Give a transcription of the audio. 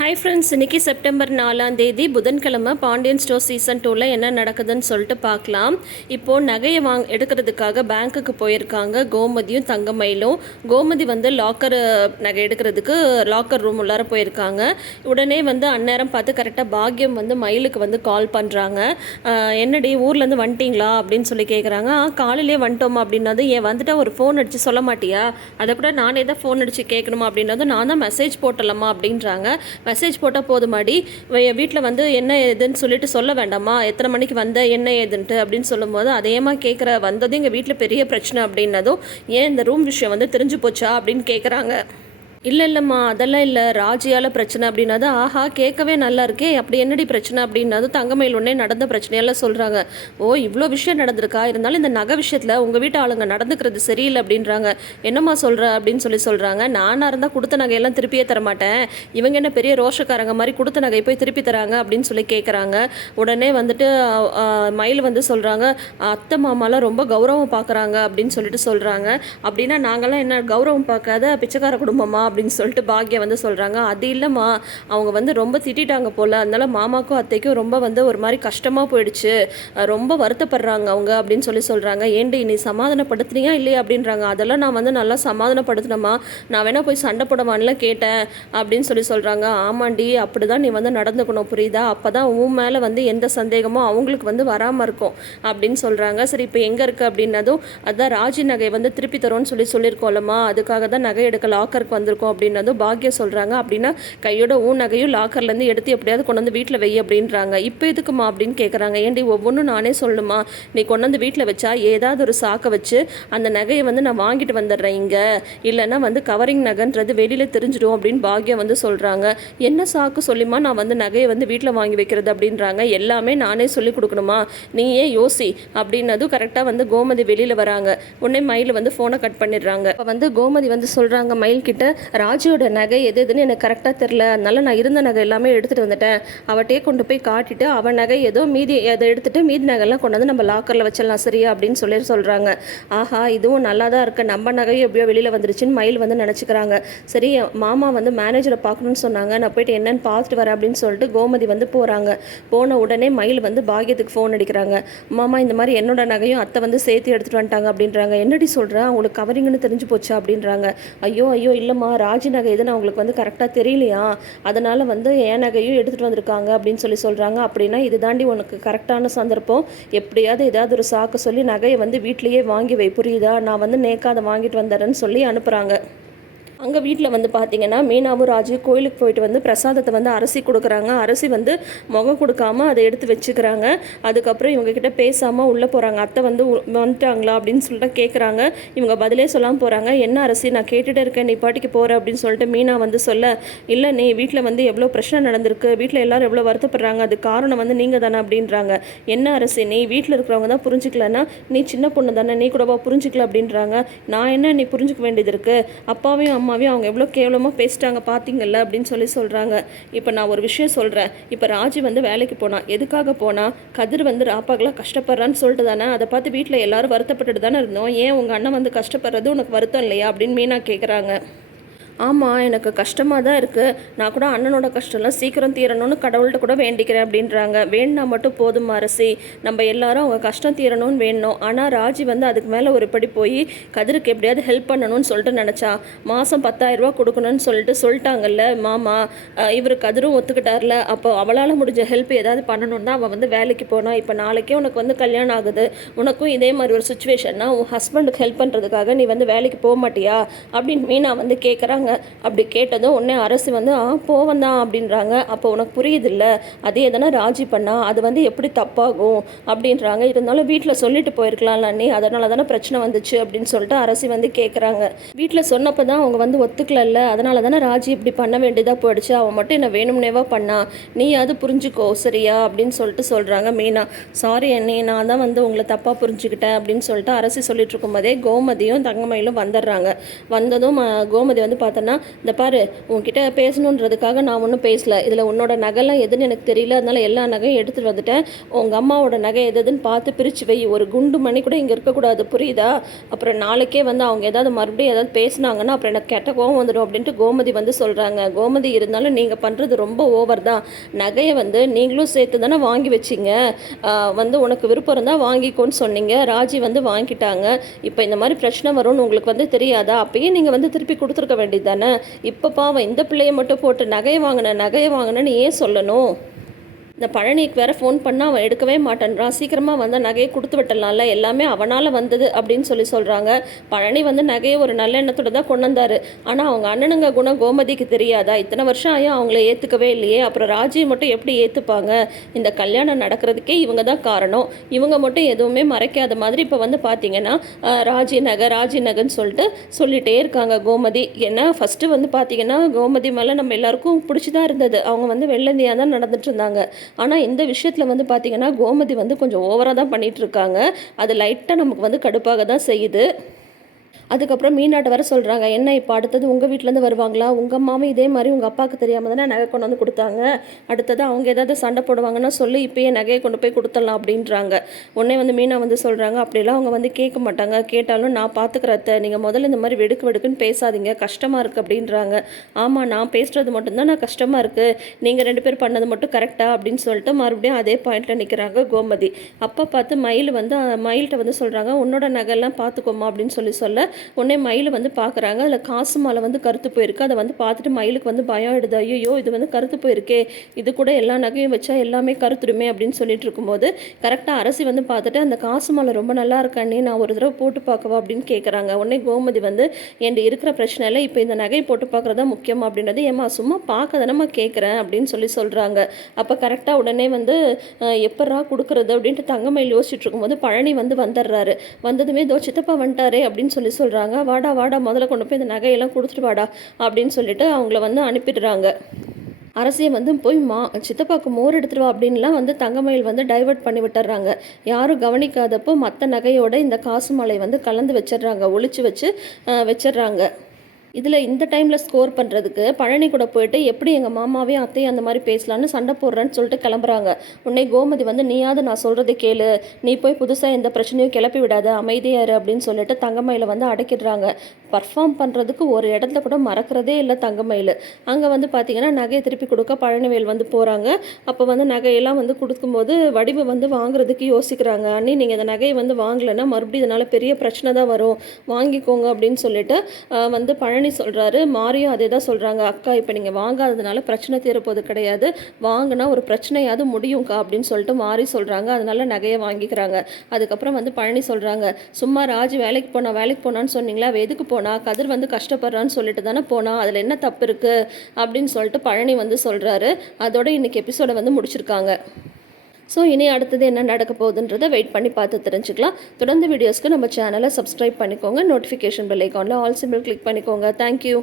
Hi friends இன்னைக்கு September நாலாம் தேதி புதன்கிழமை பாண்டியன் ஸ்டோர் சீசன் டூவில் என்ன நடக்குதுன்னு சொல்லிட்டு பார்க்கலாம். இப்போது நகையை வாங் எடுக்கிறதுக்காக பேங்க்குக்கு போயிருக்காங்க. கோமதியும் தங்கமயிலும். கோமதி வந்து லாக்கர் நகை எடுக்கிறதுக்கு லாக்கர் ரூம் உள்ளார போயிருக்காங்க. உடனே வந்து அந்நேரம் பார்த்து கரெக்டாக பாக்யம் வந்து மயிலுக்கு வந்து கால் பண்ணுறாங்க என்னடி ஊர்லேருந்து வந்துட்டீங்களா? அப்படின்னு சொல்லி கேட்குறாங்க காலையிலே காலையிலேயே வந்துட்டோமா அப்படின்னது ஏன் வந்துட்டா ஒரு ஃபோன் அடித்து சொல்ல மாட்டியா? அதை கூட நானே தான் ஃபோன் அடித்து கேட்கணுமா அப்படின்னது நான் தான் மெசேஜ் போட்டலாமா அப்படின்றாங்க. மெசேஜ் போட்டால் போதுமாடி. வீட்டில் வந்து என்ன ஏதுன்னு சொல்லிட்டு சொல்ல வேண்டாமா? எத்தனை மணிக்கு வந்த? என்ன ஏதுன்ட்டு அப்படின்னு சொல்லும்போது அதேமா கேட்குற வந்ததும் எங்கள் வீட்டில் பெரிய பிரச்சனை அப்படின்னதும் ஏன் இந்த ரூம் விஷயம் வந்து தெரிஞ்சு போச்சா? அப்படின்னு கேட்குறாங்க இல்லை இல்லைம்மா அதெல்லாம் இல்லை. ராஜியால் பிரச்சனை அப்படின்னது ஆஹா கேட்கவே நல்லா இருக்கே. அப்படி என்னடி பிரச்சனை அப்படின்னது தங்கமயில் உடனே நடந்த பிரச்சனையெல்லாம் சொல்கிறாங்க ஓ இவ்வளோ விஷயம் நடந்திருக்கா? இருந்தாலும் இந்த நகை விஷயத்தில் உங்கள் வீட்டு ஆளுங்க நடந்துக்கிறது சரியில்லை அப்படின்றாங்க. என்னம்மா சொல்கிற அப்படின்னு சொல்லி சொல்கிறாங்க நானாக இருந்தால் கொடுத்த நகையெல்லாம் திருப்பியே தர மாட்டேன் இவங்க என்ன பெரிய ரோஷக்காரங்க மாதிரி கொடுத்த நகை போய் திருப்பி தராங்க அப்படின்னு சொல்லி கேட்குறாங்க உடனே வந்துட்டு மயில் வந்து சொல்கிறாங்க அத்தை மாமாலாம் ரொம்ப கௌரவம் பார்க்குறாங்க அப்படின்னு சொல்லிட்டு சொல்கிறாங்க அப்படின்னா நாங்களாம் என்ன கௌரவம் பார்க்காத பிச்சைக்கார குடும்பமா? அப்படின்னு சொல்லிட்டு பாக்யா வந்து சொல்கிறாங்க அது இல்லைம்மா அவங்க வந்து ரொம்ப திட்டிட்டாங்க போல். அதனால மாமாக்கும் அத்தைக்கும் ரொம்ப வந்து ஒரு மாதிரி கஷ்டமாக போயிடுச்சு. ரொம்ப வருத்தப்படுறாங்க அவங்க அப்படின்னு சொல்லி சொல்கிறாங்க ஏண்டி நீ சமாதானப்படுத்துனியா இல்லையா அப்படின்றாங்க. அதெல்லாம் நான் வந்து நல்லா சமாதானப்படுத்தினம்மா நான் வேணால் போய் சண்டை போடவான்லாம் கேட்டேன் அப்படின்னு சொல்லி சொல்கிறாங்க ஆமாண்டி அப்படி தான் நீ வந்து நடந்துக்கணும் புரியுதா? அப்போ தான் உன் மேலே வந்து எந்த சந்தேகமும் அவங்களுக்கு வந்து வராமல் இருக்கும் அப்படின்னு சொல்கிறாங்க சரி இப்போ எங்கே இருக்குது அப்படின்னதும் அதுதான் ராஜி நகை வந்து திருப்பி தரோன்னு சொல்லி சொல்லியிருக்கோம்லம்மா. அதுக்காக தான் நகை எடுக்க லாக்கருக்கு வந்திருக்கோம். அப்படின்னதும் பாக்யா சொல்கிறாங்க அப்படின்னா கையோட ஊன் நகையும் லாக்கர்லேருந்து எடுத்து எப்படியாவது கொண்டு வந்து வீட்டில் வை அப்படின்றாங்க. இப்போ எதுக்குமா அப்படின்னு கேட்குறாங்க ஏண்டி ஒவ்வொன்றும் நானே சொல்லணுமா? நீ கொண்டு வந்து வீட்டில் வச்சா ஏதாவது ஒரு சாக்கை வச்சு அந்த நகையை வந்து நான் வாங்கிட்டு வந்துடுறேன் இங்கே. இல்லைன்னா வந்து கவரிங் நகைன்றது வெளியில் தெரிஞ்சிடும் அப்படின்னு பாக்கியம் வந்து சொல்கிறாங்க என்ன சாக்கு சொல்லிமா நான் வந்து நகையை வந்து வீட்டில் வாங்கி வைக்கிறது அப்படின்றாங்க. எல்லாமே நானே சொல்லி கொடுக்கணுமா? நீ ஏன் யோசி? அப்படின்னதும் கரெக்டாக வந்து கோமதி வெளியில் வராங்க. உடனே மயில் வந்து ஃபோனை கட் பண்ணிடுறாங்க. இப்போ வந்து கோமதி வந்து சொல்கிறாங்க மயில் கிட்ட ராஜுவோட நகை எது எதுன்னு எனக்கு கரெக்டாக தெரில அதனால நான் இருந்த நகை எல்லாமே எடுத்துகிட்டு வந்துட்டேன். அவட்டையே கொண்டு போய் காட்டிட்டு அவன் நகை ஏதோ மீதி அதை எடுத்துட்டு மீதி நகைலாம் கொண்டு வந்து நம்ம லாக்கரில் வச்சிடலாம். சரியா? அப்படின்னு சொல்லி சொல்கிறாங்க ஆஹா இதுவும் நல்லா தான் இருக்குது நம்ம நகையும் எப்படியோ வெளியில் வந்துருச்சுன்னு மயில் வந்து நினச்சிக்கிறாங்க. சரி மாமா வந்து மேனேஜரை பார்க்கணும்னு சொன்னாங்க. நான் போயிட்டு என்னன்னு பார்த்துட்டு வரேன் அப்படின்னு சொல்லிட்டு கோமதி வந்து போகிறாங்க போன உடனே மயில் வந்து பாகியத்துக்கு ஃபோன் அடிக்கிறாங்க. மாமா இந்த மாதிரி என்னோட நகையும் அத்தை வந்து சேர்த்து எடுத்துகிட்டு வந்துட்டாங்க அப்படின்றாங்க. என்னடி சொல்கிறேன் அவங்களுக்கு கவரிங்னு தெரிஞ்சு போச்சா அப்படின்றாங்க. ஐயோ ஐயோ இல்லைம்மா ராஜி நகை எதுன்னு அவங்களுக்கு வந்து கரெக்டாக தெரியலையா? அதனால் வந்து என் நகையும் எடுத்துகிட்டு வந்திருக்காங்க அப்படின்னு சொல்லி சொல்கிறாங்க அப்படின்னா இது தாண்டி உனக்கு கரெக்டான சந்தர்ப்பம். எப்படியாவது ஏதாவது ஒரு சாக்கு சொல்லி நகையை வந்து வீட்லேயே வாங்கி வை. புரியுதா? நான் வந்து நேக்காத வாங்கிட்டு வந்துடுறேன்னு சொல்லி அனுப்புகிறாங்க அங்கே வீட்டில் வந்து பார்த்தீங்கன்னா மீனாவும் ராஜு கோயிலுக்கு போயிட்டு வந்து பிரசாதத்தை வந்து அரிசி கொடுக்குறாங்க. அரிசி வந்து முகம் கொடுக்காம அதை எடுத்து வச்சுக்கிறாங்க. அதுக்கப்புறம் இவங்கக்கிட்ட பேசாமல் உள்ளே போகிறாங்க அத்தை வந்து வந்துட்டாங்களா அப்படின்னு சொல்லிட்டு கேட்குறாங்க இவங்க பதிலே சொல்லாமல் போகிறாங்க என்ன அரிசி? நான் கேட்டுகிட்டே இருக்கேன். நீ பாட்டிக்கு போகிற அப்படின்னு சொல்லிட்டு மீனா வந்து சொல்ல இல்லை நீ வீட்டில் வந்து எவ்வளோ பிரச்சனை நடந்திருக்கு? வீட்டில் எல்லாரும் எவ்வளோ வருத்தப்படுறாங்க? அது காரணம் வந்து நீங்கள் தானே அப்படின்றாங்க. என்ன அரிசி? நீ வீட்டில் இருக்கிறவங்க தான் புரிஞ்சுக்கலன்னா நீ சின்ன பொண்ணு தானே. நீ கூடவா புரிஞ்சுக்கல அப்படின்றாங்க. நான் என்ன? நீ புரிஞ்சுக்க வேண்டியது இருக்குது அப்பாவையும் அம்மா அம்மாவையும் அவங்க எவ்வளோ கேவலமாக பேசிட்டாங்க பார்த்தீங்கல்ல அப்படின்னு சொல்லி சொல்கிறாங்க இப்போ நான் ஒரு விஷயம் சொல்கிறேன் இப்போ ராஜி வந்து வேலைக்கு போனான் எதுக்காக போனால் கதிர் வந்து ராப்பாக்கெல்லாம் கஷ்டப்படுறான்னு சொல்லிட்டு தானே அதை பார்த்து வீட்டில் எல்லாரும் வருத்தப்பட்டுட்டு தானே இருந்தோம். ஏன் உங்கள் அண்ணன் வந்து கஷ்டப்படுறது உனக்கு வருத்தம் இல்லையா அப்படின்னு மீனா கேட்குறாங்க ஆமாம் எனக்கு கஷ்டமாக தான் இருக்குது நான் கூட அண்ணனோட கஷ்டம்லாம் சீக்கிரம் தீரணும்னு கடவுள்கிட்ட கூட வேண்டிக்கிறேன் அப்படின்றாங்க. வேணுனா மட்டும் போதும் அரசி. நம்ம எல்லாரும் அவங்க கஷ்டம் தீரணும்னு வேணும் ஆனால் ராஜி வந்து அதுக்கு மேலே ஒரு படி போய் கதிருக்கு எப்படியாவது ஹெல்ப் பண்ணணும்னு சொல்லிட்டு நினச்சா மாதம் பத்தாயிரரூபா கொடுக்கணும்னு சொல்லிட்டு சொல்லிட்டாங்கல்ல மாமா இவர் கதிரும் ஒத்துக்கிட்டார்ல அப்போ அவளால் முடிஞ்ச ஹெல்ப் ஏதாவது பண்ணணும் தான் அவள் வந்து வேலைக்கு போனா இப்போ நாளைக்கே உனக்கு வந்து கல்யாணம் ஆகுது. உனக்கும் இதே மாதிரி ஒரு சுச்சுவேஷன்னா உன் ஹஸ்பண்டுக்கு ஹெல்ப் பண்ணுறதுக்காக நீ வந்து வேலைக்கு போக மாட்டியா? அப்படின்னு மீனா வந்து கேட்குறாங்க அப்படி கேட்டதும் உடனே அரசு வந்து ஆ போவன் தான் அப்படின்றாங்க. அப்போ உனக்கு புரியுதில்ல? அதே எதனா ராஜி பண்ணா? அது வந்து எப்படி தப்பாகும்? அப்படின்றாங்க. இருந்தாலும் வீட்டில் சொல்லிட்டு போயிருக்கலாம்ல நீ அதனால தானே பிரச்சனை வந்துச்சு அப்படின்னு சொல்லிட்டு அரசி வந்து கேட்குறாங்க வீட்டில் சொன்னப்போ தான் அவங்க வந்து ஒத்துக்கலல்ல. அதனால தானே ராஜி இப்படி பண்ண வேண்டியதாக போயிடுச்சு. அவன் மட்டும் என்ன வேணும்னேவா பண்ணா? நீ அது புரிஞ்சுக்கோ சரியா? அப்படின்னு சொல்லிட்டு சொல்கிறாங்க மீனா. சாரி அண்ணி நான் தான் வந்து உங்களை தப்பாக புரிஞ்சுக்கிட்டேன் அப்படின்னு சொல்லிட்டு அரசி சொல்லிட்டு இருக்கும்போதே கோமதியும் தங்கமயிலும் வந்துடுறாங்க. வந்ததும் கோமதி வந்து பார்த்தா பார்த்தேன்னா இந்த பாரு உன்கிட்ட பேசணுன்றதுக்காக நான் ஒன்றும் பேசல. இதில் உன்னோட நகைலாம் எதுன்னு எனக்கு தெரியல. அதனால் எல்லா நகையும் எடுத்துகிட்டு வந்துட்டேன். உங்கள் அம்மாவோட நகை எது எதுன்னு பார்த்து பிரித்து வை. ஒரு குண்டு மணி கூட இங்கே இருக்கக்கூடாது. புரியுதா? அப்புறம் நாளைக்கே வந்து அவங்க ஏதாவது மறுபடியும் ஏதாவது பேசுனாங்கன்னா அப்புறம் எனக்கு கெட்ட கோவம் வந்துடும் அப்படின்ட்டு கோமதி வந்து சொல்கிறாங்க கோமதி இருந்தாலும் நீங்கள் பண்ணுறது ரொம்ப ஓவர் தான். நகையை வந்து நீங்களும் சேர்த்து தானே வாங்கி வச்சிங்க. வந்து உனக்கு விருப்பம் இருந்தால் வாங்கிக்கோன்னு சொன்னீங்க. ராஜி வந்து வாங்கிட்டாங்க. இப்போ இந்த மாதிரி பிரச்சனை வரும்னு உங்களுக்கு வந்து தெரியாதா? அப்பயே நீங்கள் வந்து திருப்பி கொடுத்துருக்க வேண்டியது தானே? இப்போ பாவம் இந்த பிள்ளைய மட்டும் போட்டு நகையை வாங்கின நகையை வாங்கினேன்னு ஏன் சொல்லணும்? இந்த பழனிக்கு வேற ஃபோன் பண்ணால் அவன் எடுக்கவே மாட்டேன்றான் சீக்கிரமாக வந்து நகையை கொடுத்து விட்டலாம்ல எல்லாமே அவனால் வந்தது அப்படின்னு சொல்லி சொல்கிறாங்க பழனி வந்து நகையை ஒரு நல்ல எண்ணத்தோட தான் கொண்டு வந்தார். ஆனால் அவங்க அண்ணனுங்க குணம் கோமதிக்கு தெரியாதா? இத்தனை வருஷம் ஆயும் அவங்கள ஏற்றுக்கவே இல்லையே. அப்புறம் ராஜியை மட்டும் எப்படி ஏற்றுப்பாங்க இந்த கல்யாணம் நடக்கிறதுக்கே இவங்க தான் காரணம். இவங்க மட்டும் எதுவுமே மறைக்காத மாதிரி இப்போ வந்து பார்த்தீங்கன்னா ராஜி நகை ராஜி நகைன்னு சொல்லிட்டு சொல்லிகிட்டே இருக்காங்க கோமதி. ஏன்னா ஃபஸ்ட்டு வந்து பார்த்தீங்கன்னா கோமதி மேலே நம்ம எல்லாருக்கும் பிடிச்சி தான் இருந்தது. அவங்க வந்து வெள்ளந்தியாக தான் நடந்துட்டு இருந்தாங்க. ஆனால் இந்த விஷயத்தில் வந்து பார்த்தீங்கன்னா கோமதி வந்து கொஞ்சம் ஓவராக தான் பண்ணிகிட்ருக்காங்க இருக்காங்க. அது லைட்டாக நமக்கு வந்து கடுப்பாக தான் செய்யுது. அதுக்கப்புறம் மீனாட்ட வர சொல்கிறாங்க என்ன இப்போ அடுத்தது உங்கள் வீட்டிலேருந்து வருவாங்களா? உங்கள் அம்மாவும் இதே மாதிரி உங்கள் அப்பாவுக்கு தெரியாமல் தானே நகை கொண்டு வந்து கொடுத்தாங்க. அடுத்தது அவங்க ஏதாவது சண்டை போடுவாங்கன்னா சொல்லி இப்போயே நகையை கொண்டு போய் கொடுத்துடலாம் அப்படின்றாங்க. உடனே வந்து மீனா வந்து சொல்கிறாங்க அப்படிலாம் அவங்க வந்து கேட்க மாட்டாங்க. கேட்டாலும் நான் பார்த்துக்கிறத நீங்கள் முதல்ல இந்த மாதிரி வெடுக்கு வெடுக்குன்னு பேசாதீங்க. கஷ்டமாக இருக்குது அப்படின்றாங்க. ஆமாம் நான் பேசுகிறது மட்டும்தான். நான் கஷ்டமாக இருக்குது நீங்கள் ரெண்டு பேர் பண்ணது மட்டும் கரெக்டாக அப்படின்னு சொல்லிட்டு மறுபடியும் அதே பாயிண்டில் நிற்கிறாங்க கோமதி. அப்போ பார்த்து மயில் வந்து மயில்கிட்ட வந்து சொல்கிறாங்க உன்னோட நகைலாம் பார்த்துக்கோமா அப்படின்னு சொல்லி சொல்ல உடனே மயில் வந்து பார்க்குறாங்க. அதில் காசு மாலை வந்து கருத்து போயிருக்கு. அதை வந்து பார்த்துட்டு மயிலுக்கு வந்து பயம் எடுது ஐயோ இது வந்து கருத்து போயிருக்கே. இது கூட எல்லா நகையும் வச்சா எல்லாமே கருத்துடுமே அப்படின்னு சொல்லிட்டு இருக்கும்போது கரெக்டாக அரசி வந்து பார்த்துட்டு அந்த காசு மாலை ரொம்ப நல்லா இருக்கானே நான் ஒரு தடவை போட்டு பார்க்கவா? அப்படின்னு கேட்குறாங்க உடனே கோமதி வந்து என்கிட்ட இருக்கிற பிரச்சனை இல்லை. இப்போ இந்த நகை போட்டு பார்க்குறதா முக்கியம் அப்படின்றது. ஏம்மா சும்மா பார்க்க தானேம்மா கேட்குறேன் அப்படின்னு சொல்லி சொல்கிறாங்க அப்போ கரெக்டாக உடனே வந்து எப்பட்றா கொடுக்குறது? அப்படின்ட்டு தங்கமயில் யோசிச்சுட்டு இருக்கும்போது பழனி வந்து வந்துடுறாரு. வந்ததுமே தோ சித்தப்பா வந்துட்டாரே அப்படின்னு சொல்லி சொல்கிறாங்க வாடா வாடா முதல்ல கொண்டு போய் இந்த நகையெல்லாம் கொடுத்துட்டு வாடா அப்படின்னு சொல்லிட்டு அவங்கள வந்து அனுப்பிடுறாங்க. அரசியை வந்து போய் மா சித்தப்பாக்கு மோர் எடுத்துருவா வா அப்படின்லாம் வந்து தங்கமயில் வந்து டைவர்ட் பண்ணி விட்டுறாங்க. யாரும் கவனிக்காதப்போ மற்ற நகையோட இந்த காசு மாலை வந்து கலந்து வச்சிடுறாங்க ஒழிச்சு வச்சு வச்சிடுறாங்க. இதில் இந்த டைமில் ஸ்கோர் பண்ணுறதுக்கு பழனி கூட போயிட்டு எப்படி எங்கள் மாமாவையும் அத்தையும் அந்த மாதிரி பேசலான்னு சண்டை போடுறேன்னு சொல்லிட்டு கிளம்புறாங்க. உடனே கோமதி வந்து நீயாவது நான் சொல்கிறதை கேளு. நீ போய் புதுசாக எந்த பிரச்சனையும் கிளப்பி விடாத. அமைதியாரு அப்படின்னு சொல்லிட்டு தங்கமயில வந்து அடக்கிடுறாங்க. பர்ஃபார்ம் பண்ணுறதுக்கு ஒரு இடத்துல கூட மறக்கிறதே இல்லை தங்கமயில். அங்கே வந்து பார்த்தீங்கன்னா நகையை திருப்பி கொடுக்க பழனிவேல் வந்து போகிறாங்க அப்போ வந்து நகையெல்லாம் வந்து கொடுக்கும்போது வடிவு வந்து வாங்குறதுக்கு யோசிக்கிறாங்க. அண்ணி நீங்கள் இந்த நகையை வந்து வாங்கலைன்னா மறுபடியும் இதனால் பெரிய பிரச்சனை தான் வரும். வாங்கிக்கோங்க அப்படின்னு சொல்லிட்டு வந்து பழனி பழனி சொல்கிறாரு மாரியும் அதே தான் சொல்கிறாங்க அக்கா இப்போ நீங்கள் வாங்காததுனால பிரச்சனை தீரப்போது கிடையாது. வாங்கினா ஒரு பிரச்சனையாவது முடியும்க்கா அப்படின்னு சொல்லிட்டு மாறி சொல்கிறாங்க அதனால நகையை வாங்கிக்கிறாங்க. அதுக்கப்புறம் வந்து பழனி சொல்கிறாங்க சும்மா ராஜ் வேலைக்கு போனா வேலைக்கு போனான்னு சொன்னீங்களா? அவ எதுக்கு போனா? கதிர் வந்து கஷ்டப்படுறான்னு சொல்லிட்டு தானே போனா? அதில் என்ன தப்பு இருக்குது அப்படின்னு சொல்லிட்டு பழனி வந்து சொல்கிறாரு அதோட இன்னைக்கு எபிசோடை வந்து முடிச்சிருக்காங்க. ஸோ இனி அடுத்தது என்ன நடக்க போகுதுன்றதை வெயிட் பண்ணி பார்த்து தெரிஞ்சுக்கலாம். தொடர்ந்து வீடியோஸ்க்கு நம்ம சேனலை சப்ஸ்கிரைப் பண்ணிக்கோங்க. நோட்டிஃபிகேஷன் பெல் ஐக்கானில் ஆல் சிம்பிள் கிளிக் பண்ணிக்கோங்க. Thank you